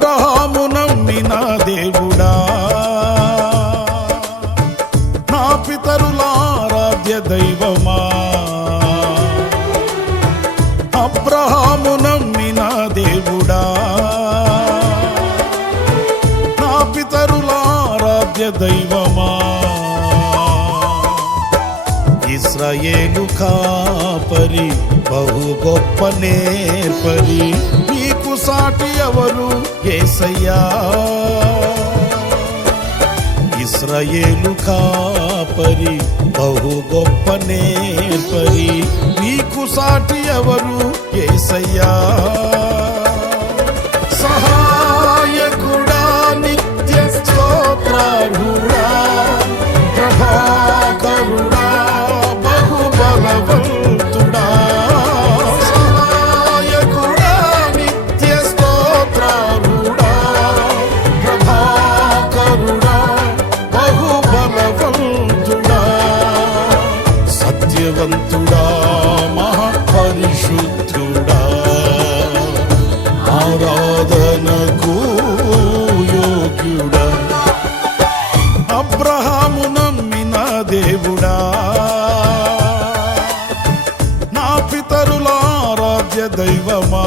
అబ్రహాము నమ్మిన దేవుడా, నా పితరుల ఆరాధ్య దైవమా. అబ్రహాము నమ్మిన దేవుడా, నా పితరుల ఆరాధ్య దైవమా. ఇశ్రాయేలు కాపరి బహు గొప్ప నేర్పరి, నీకు సాటి ఎవరు యేసయ్యా. ఇశ్రాయేలు కాపరి బహు గొప్ప నేర్పరి, నీకు సాటి ఎవరు యేసయ్యా. సహాయకుడా, నిత్య స్తోత్రార్హుడా, ప్రభాకరుడా, బలవంతుడా. సహాయకుడా, నిత్య స్తోత్రారుడా, ప్రభాకరుడా, బహుబలవంతుడా. సత్యవంతుడా, మహాపరిశుద్ధుడా, ఆరాధనకు యోగ్యుడా. అబ్రహాము నమ్మిన దేవుడా, పితరుల ఆరాధ్య దైవమా.